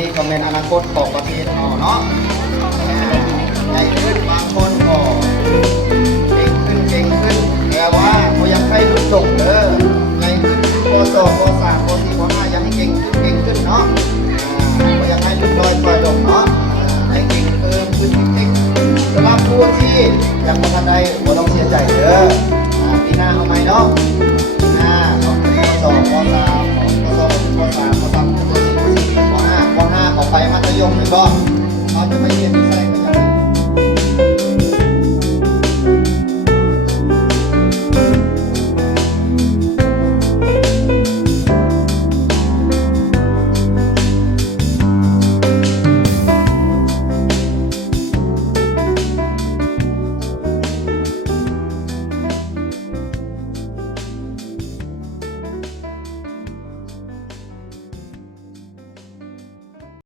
นี้ก็เป็นอนาคตของประเทศเราเนาะใหญ่ขึ้นบางคนก็เก่งขึ้นแต่ว่าเขายังให้รุ่นส่งเด้อใหญ่ขึ้นปสองปสามปสี่ปห้ายังให้เก่งขึ้นเนาะเขายังให้รุ่นน้อยปล่อยลงเนาะให้เก่งเพิ่มขึ้นสำหรับผู้ที่ยังไม่ทันได้